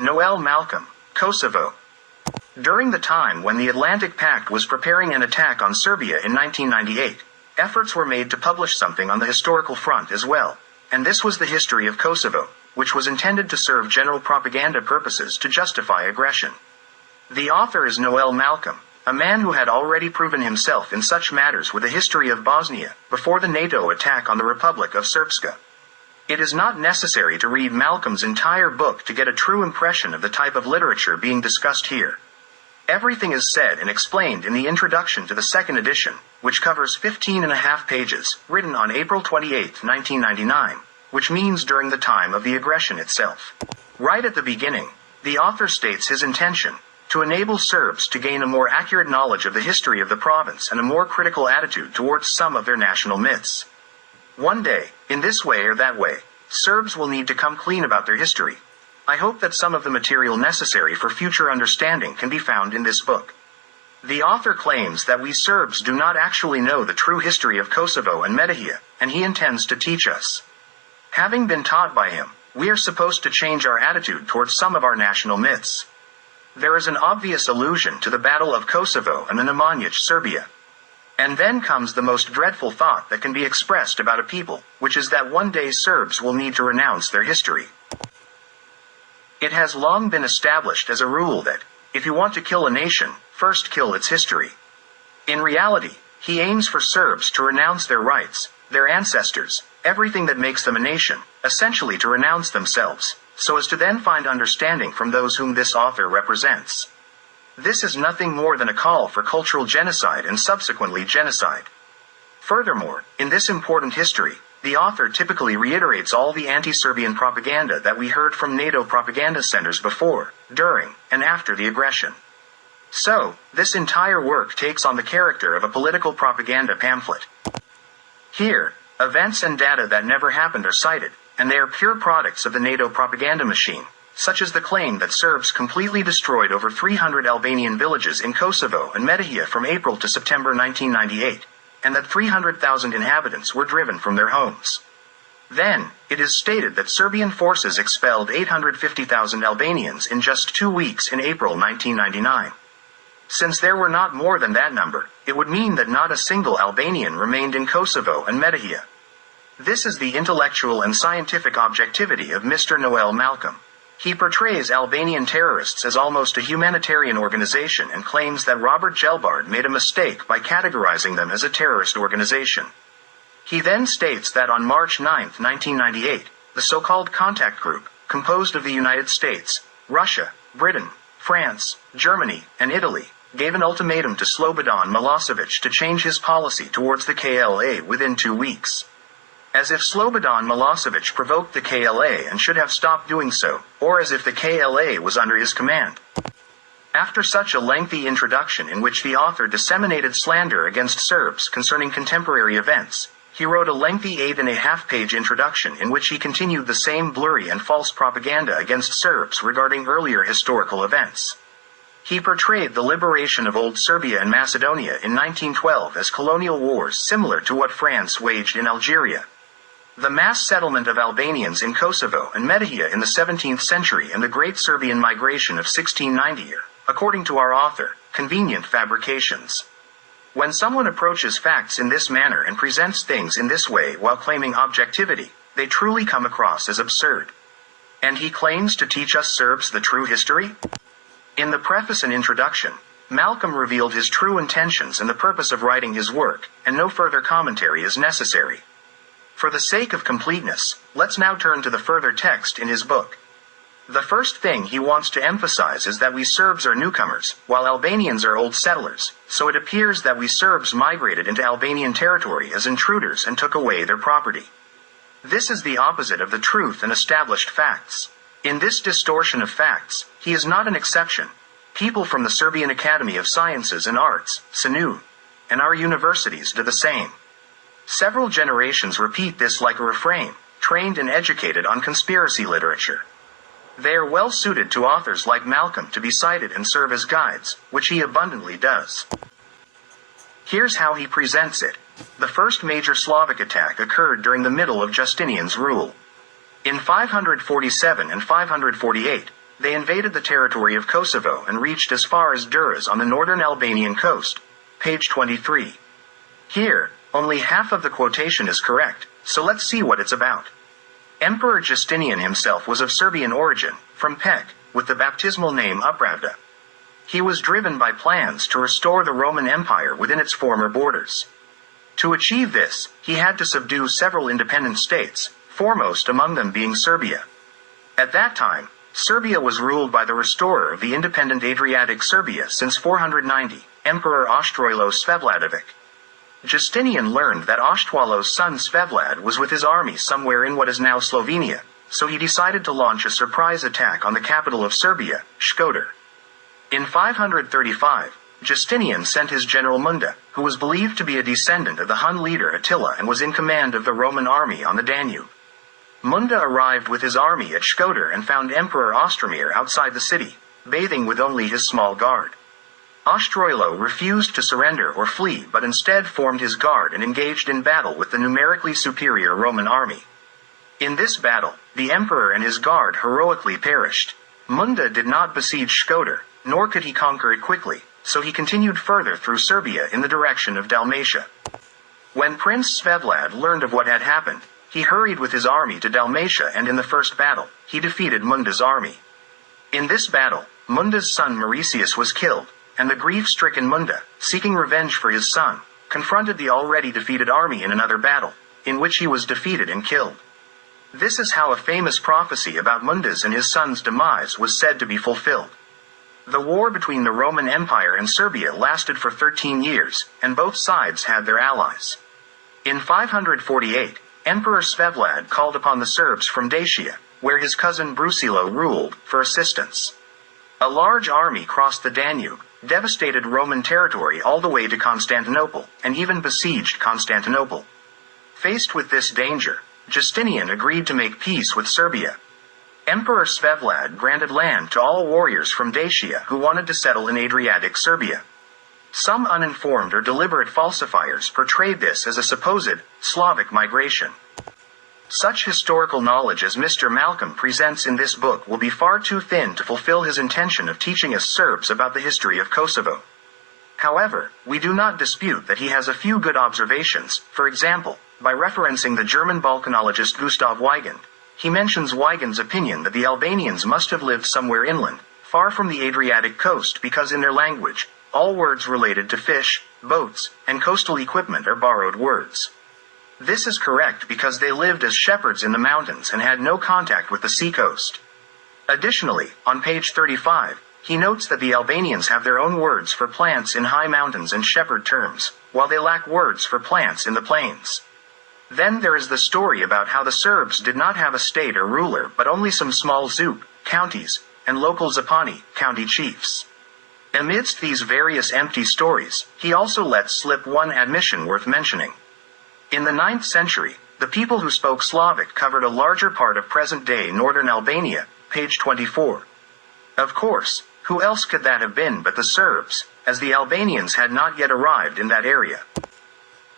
Noel Malcolm, Kosovo. During the time when the Atlantic Pact was preparing an attack on Serbia in 1998, efforts were made to publish something on the historical front as well, and this was the history of Kosovo, which was intended to serve general propaganda purposes to justify aggression. The author is Noel Malcolm, a man who had already proven himself in such matters with the history of Bosnia, before the NATO attack on the Republic of Srpska. It is not necessary to read Malcolm's entire book to get a true impression of the type of literature being discussed here. Everything is said and explained in the introduction to the second edition, which covers 15.5 pages, written on April 28, 1999, which means during the time of the aggression itself. Right at the beginning, the author states his intention to enable Serbs to gain a more accurate knowledge of the history of the province and a more critical attitude towards some of their national myths. One day, in this way or that way, Serbs will need to come clean about their history. I hope that some of the material necessary for future understanding can be found in this book. The author claims that we Serbs do not actually know the true history of Kosovo and Metohija, and he intends to teach us. Having been taught by him, we are supposed to change our attitude towards some of our national myths. There is an obvious allusion to the Battle of Kosovo and the Nemanjić, Serbia. And then comes the most dreadful thought that can be expressed about a people, which is that one day Serbs will need to renounce their history. It has long been established as a rule that, if you want to kill a nation, first kill its history. In reality, he aims for Serbs to renounce their rights, their ancestors, everything that makes them a nation, essentially to renounce themselves, so as to then find understanding from those whom this author represents. This is nothing more than a call for cultural genocide and subsequently genocide. Furthermore, in this important history, the author typically reiterates all the anti-Serbian propaganda that we heard from NATO propaganda centers before, during, and after the aggression. So, this entire work takes on the character of a political propaganda pamphlet. Here, events and data that never happened are cited, and they are pure products of the NATO propaganda machine, such as the claim that Serbs completely destroyed over 300 Albanian villages in Kosovo and Metohija from April to September 1998, and that 300,000 inhabitants were driven from their homes. Then, it is stated that Serbian forces expelled 850,000 Albanians in just 2 weeks in April 1999. Since there were not more than that number, it would mean that not a single Albanian remained in Kosovo and Metohija. This is the intellectual and scientific objectivity of Mr. Noel Malcolm. He portrays Albanian terrorists as almost a humanitarian organization and claims that Robert Gelbard made a mistake by categorizing them as a terrorist organization. He then states that on March 9, 1998, the so-called contact group, composed of the United States, Russia, Britain, France, Germany, and Italy, gave an ultimatum to Slobodan Milosevic to change his policy towards the KLA within 2 weeks. As if Slobodan Milosevic provoked the KLA and should have stopped doing so, or as if the KLA was under his command. After such a lengthy introduction in which the author disseminated slander against Serbs concerning contemporary events, he wrote a lengthy 8.5-page introduction in which he continued the same blurry and false propaganda against Serbs regarding earlier historical events. He portrayed the liberation of Old Serbia and Macedonia in 1912 as colonial wars similar to what France waged in Algeria. The mass settlement of Albanians in Kosovo and Metohija in the 17th century and the Great Serbian Migration of 1690 are, according to our author, convenient fabrications. When someone approaches facts in this manner and presents things in this way while claiming objectivity, they truly come across as absurd. And he claims to teach us Serbs the true history? In the preface and introduction, Malcolm revealed his true intentions and the purpose of writing his work, and no further commentary is necessary. For the sake of completeness, let's now turn to the further text in his book. The first thing he wants to emphasize is that we Serbs are newcomers, while Albanians are old settlers, so it appears that we Serbs migrated into Albanian territory as intruders and took away their property. This is the opposite of the truth and established facts. In this distortion of facts, he is not an exception. People from the Serbian Academy of Sciences and Arts, SANU, and our universities do the same. Several generations repeat this like a refrain, trained and educated on conspiracy literature. They are well suited to authors like Malcolm to be cited and serve as guides, which he abundantly does. Here's how he presents it. The first major Slavic attack occurred during the middle of Justinian's rule. In 547 and 548, They invaded the territory of Kosovo and reached as far as Durrës on the northern Albanian coast. Page 23. Here, only half of the quotation is correct, so let's see what it's about. Emperor Justinian himself was of Serbian origin, from Pec, with the baptismal name Upravda. He was driven by plans to restore the Roman Empire within its former borders. To achieve this, he had to subdue several independent states, foremost among them being Serbia. At that time, Serbia was ruled by the restorer of the independent Adriatic Serbia since 490, Emperor Ostroilo Svevladovic. Justinian learned that Ostroilo's son Svevlad was with his army somewhere in what is now Slovenia, so he decided to launch a surprise attack on the capital of Serbia, Shkodër. In 535, Justinian sent his general Munda, who was believed to be a descendant of the Hun leader Attila and was in command of the Roman army on the Danube. Munda arrived with his army at Shkodër and found Emperor Ostromir outside the city, bathing with only his small guard. Ostroilo refused to surrender or flee but instead formed his guard and engaged in battle with the numerically superior Roman army. In this battle, the emperor and his guard heroically perished. Munda did not besiege Shkodër, nor could he conquer it quickly, so he continued further through Serbia in the direction of Dalmatia. When Prince Svevlad learned of what had happened, he hurried with his army to Dalmatia and in the first battle, he defeated Munda's army. In this battle, Munda's son Mauricius was killed, and the grief-stricken Munda, seeking revenge for his son, confronted the already defeated army in another battle, in which he was defeated and killed. This is how a famous prophecy about Munda's and his son's demise was said to be fulfilled. The war between the Roman Empire and Serbia lasted for 13 years, and both sides had their allies. In 548, Emperor Svevlad called upon the Serbs from Dacia, where his cousin Brusilo ruled, for assistance. A large army crossed the Danube, devastated Roman territory all the way to Constantinople, and even besieged Constantinople. Faced with this danger, Justinian agreed to make peace with Serbia. Emperor Svevlad granted land to all warriors from Dacia who wanted to settle in Adriatic Serbia. Some uninformed or deliberate falsifiers portrayed this as a supposed Slavic migration. Such historical knowledge as Mr. Malcolm presents in this book will be far too thin to fulfill his intention of teaching us Serbs about the history of Kosovo. However, we do not dispute that he has a few good observations. For example, by referencing the German Balkanologist Gustav Weygand, he mentions Weygand's opinion that the Albanians must have lived somewhere inland, far from the Adriatic coast because in their language, all words related to fish, boats, and coastal equipment are borrowed words. This is correct because they lived as shepherds in the mountains and had no contact with the seacoast. Additionally, on page 35, he notes that the Albanians have their own words for plants in high mountains and shepherd terms, while they lack words for plants in the plains. Then there is the story about how the Serbs did not have a state or ruler but only some small zup, counties, and local zapani, county chiefs. Amidst these various empty stories, he also lets slip one admission worth mentioning. In the 9th century, the people who spoke Slavic covered a larger part of present-day northern Albania, page 24. Of course, who else could that have been but the Serbs, as the Albanians had not yet arrived in that area.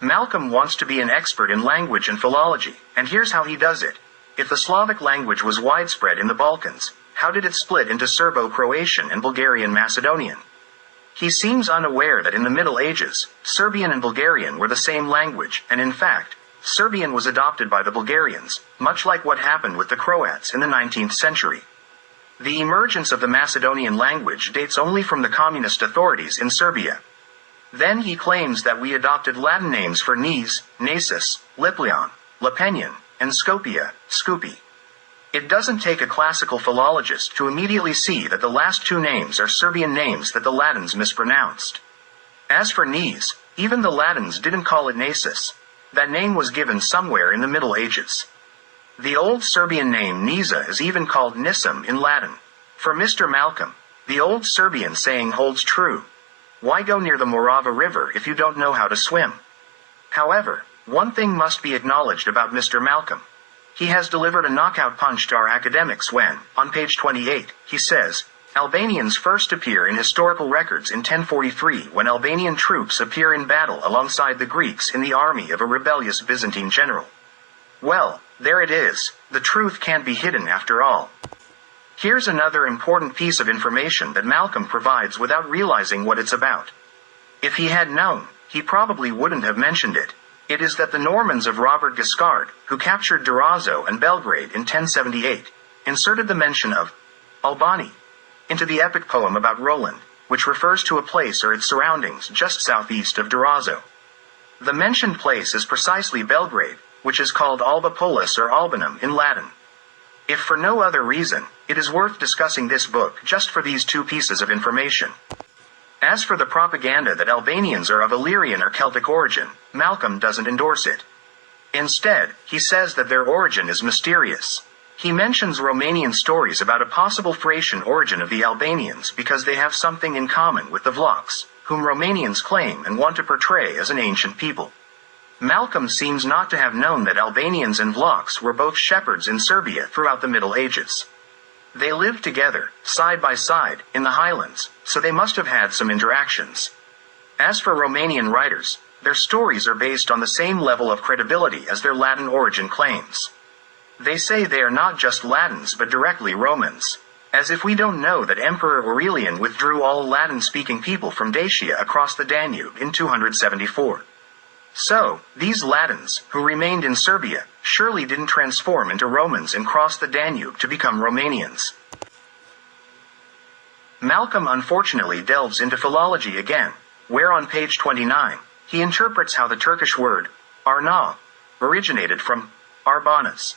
Malcolm wants to be an expert in language and philology, and here's how he does it. If the Slavic language was widespread in the Balkans, how did it split into Serbo-Croatian and Bulgarian-Macedonian? He seems unaware that in the Middle Ages, Serbian and Bulgarian were the same language, and in fact, Serbian was adopted by the Bulgarians, much like what happened with the Croats in the 19th century. The emergence of the Macedonian language dates only from the communist authorities in Serbia. Then he claims that we adopted Latin names for Niš, Nasis, Lipljan, Lepenian, and Skopje, Skupi. It doesn't take a classical philologist to immediately see that the last two names are Serbian names that the Latins mispronounced. As for Niš, even the Latins didn't call it Nasis. That name was given somewhere in the Middle Ages. The old Serbian name Nisa is even called Nisam in Latin. For Mr. Malcolm, the old Serbian saying holds true. Why go near the Morava River if you don't know how to swim? However, one thing must be acknowledged about Mr. Malcolm. He has delivered a knockout punch to our academics when, on page 28, he says, Albanians first appear in historical records in 1043 when Albanian troops appear in battle alongside the Greeks in the army of a rebellious Byzantine general. Well, there it is, the truth can't be hidden after all. Here's another important piece of information that Malcolm provides without realizing what it's about. If he had known, he probably wouldn't have mentioned it. It is that the Normans of Robert Guiscard, who captured Durazzo and Belgrade in 1078, inserted the mention of Albani into the epic poem about Roland, which refers to a place or its surroundings just southeast of Durazzo. The mentioned place is precisely Belgrade, which is called Alba Polis or Albanum in Latin. If for no other reason, it is worth discussing this book just for these two pieces of information. As for the propaganda that Albanians are of Illyrian or Celtic origin, Malcolm doesn't endorse it. Instead, he says that their origin is mysterious. He mentions Romanian stories about a possible Thracian origin of the Albanians because they have something in common with the Vlachs, whom Romanians claim and want to portray as an ancient people. Malcolm seems not to have known that Albanians and Vlachs were both shepherds in Serbia throughout the Middle Ages. They lived together, side by side, in the highlands, so they must have had some interactions. As for Romanian writers, their stories are based on the same level of credibility as their Latin origin claims. They say they are not just Latins but directly Romans. As if we don't know that Emperor Aurelian withdrew all Latin-speaking people from Dacia across the Danube in 274. So, these Latins, who remained in Serbia, surely didn't transform into Romans and cross the Danube to become Romanians. Malcolm unfortunately delves into philology again, where on page 29, he interprets how the Turkish word, Arna, originated from Arbanas.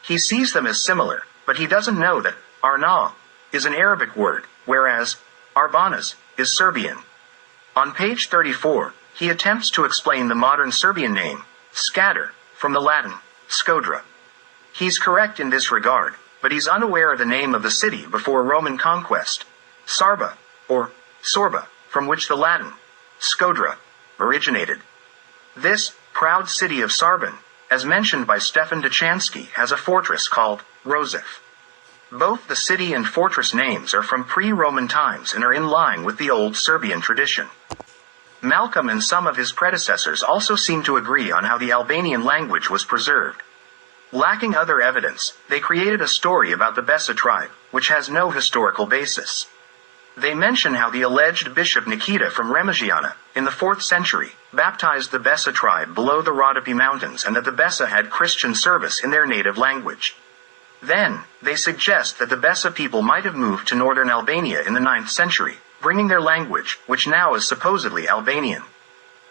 He sees them as similar, but he doesn't know that Arna is an Arabic word, whereas Arbanas is Serbian. On page 34, he attempts to explain the modern Serbian name, Scatter, from the Latin, Scodra. He's correct in this regard, but he's unaware of the name of the city before Roman conquest, Sarba, or Sorba, from which the Latin, Scodra, originated. This proud city of Sarban, as mentioned by Stefan Duchansky, has a fortress called Rozef. Both the city and fortress names are from pre-Roman times and are in line with the old Serbian tradition. Malcolm and some of his predecessors also seem to agree on how the Albanian language was preserved. Lacking other evidence, they created a story about the Besa tribe, which has no historical basis. They mention how the alleged bishop Nikita from Remigiana, in the 4th century, baptized the Besa tribe below the Rhodope Mountains and that the Besa had Christian service in their native language. Then, they suggest that the Besa people might have moved to northern Albania in the 9th century, bringing their language, which now is supposedly Albanian.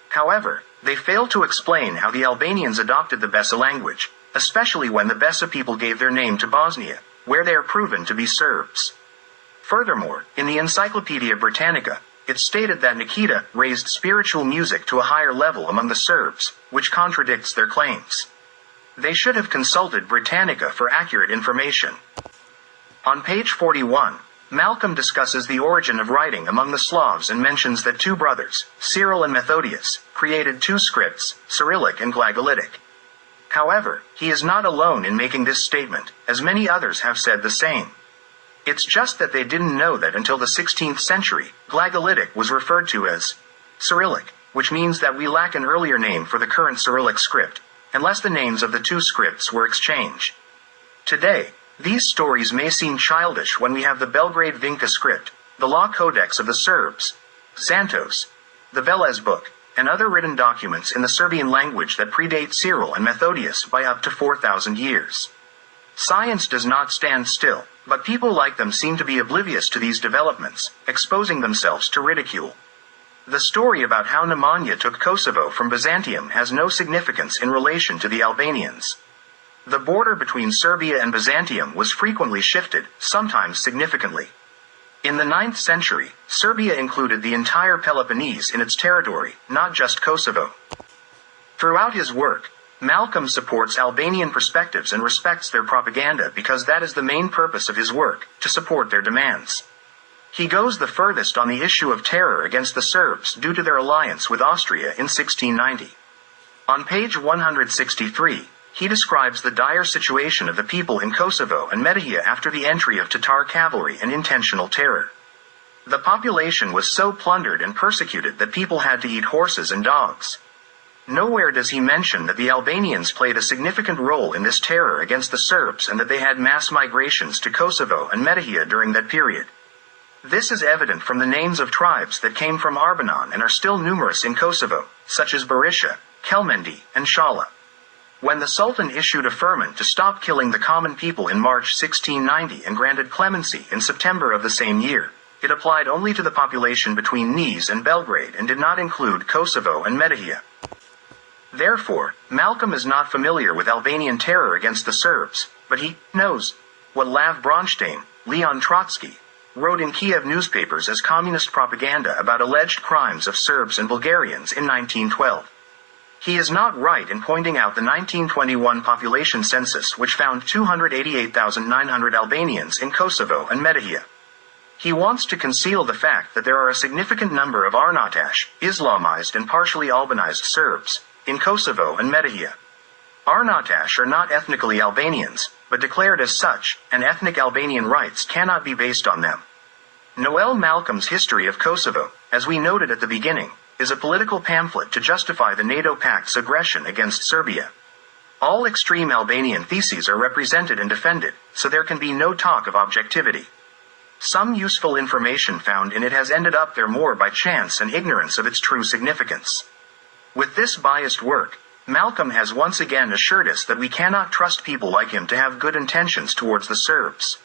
However, they fail to explain how the Albanians adopted the Besa language, especially when the Besa people gave their name to Bosnia, where they are proven to be Serbs. Furthermore, in the Encyclopedia Britannica, it's stated that Nikita raised spiritual music to a higher level among the Serbs, which contradicts their claims. They should have consulted Britannica for accurate information. On page 41, Malcolm discusses the origin of writing among the Slavs and mentions that two brothers, Cyril and Methodius, created two scripts, Cyrillic and Glagolitic. However, he is not alone in making this statement, as many others have said the same. It's just that they didn't know that until the 16th century, Glagolitic was referred to as Cyrillic, which means that we lack an earlier name for the current Cyrillic script, unless the names of the two scripts were exchanged. Today, these stories may seem childish when we have the Belgrade Vinca script, the Law Codex of the Serbs, Santos, the Velez book, and other written documents in the Serbian language that predate Cyril and Methodius by up to 4,000 years. Science does not stand still, but people like them seem to be oblivious to these developments, exposing themselves to ridicule. The story about how Nemanja took Kosovo from Byzantium has no significance in relation to the Albanians. The border between Serbia and Byzantium was frequently shifted, sometimes significantly. In the 9th century, Serbia included the entire Peloponnese in its territory, not just Kosovo. Throughout his work, Malcolm supports Albanian perspectives and respects their propaganda because that is the main purpose of his work, to support their demands. He goes the furthest on the issue of terror against the Serbs due to their alliance with Austria in 1690. On page 163, he describes the dire situation of the people in Kosovo and Metohija after the entry of Tatar cavalry and intentional terror. The population was so plundered and persecuted that people had to eat horses and dogs. Nowhere does he mention that the Albanians played a significant role in this terror against the Serbs and that they had mass migrations to Kosovo and Metohija during that period. This is evident from the names of tribes that came from Arbanan and are still numerous in Kosovo, such as Berisha, Kelmendi, and Shala. When the Sultan issued a firman to stop killing the common people in March 1690 and granted clemency in September of the same year, it applied only to the population between Niš and Belgrade and did not include Kosovo and Metohija. Therefore, Malcolm is not familiar with Albanian terror against the Serbs, but he knows what Lav Bronstein, Leon Trotsky, wrote in Kiev newspapers as communist propaganda about alleged crimes of Serbs and Bulgarians in 1912. He is not right in pointing out the 1921 population census which found 288,900 Albanians in Kosovo and Metohija. He wants to conceal the fact that there are a significant number of Arnatash, Islamized and partially Albanized Serbs, in Kosovo and Metohija. Arnatash are not ethnically Albanians, but declared as such, and ethnic Albanian rights cannot be based on them. Noel Malcolm's History of Kosovo, as we noted at the beginning, is a political pamphlet to justify the NATO Pact's aggression against Serbia. All extreme Albanian theses are represented and defended, so there can be no talk of objectivity. Some useful information found in it has ended up there more by chance and ignorance of its true significance. With this biased work, Malcolm has once again assured us that we cannot trust people like him to have good intentions towards the Serbs.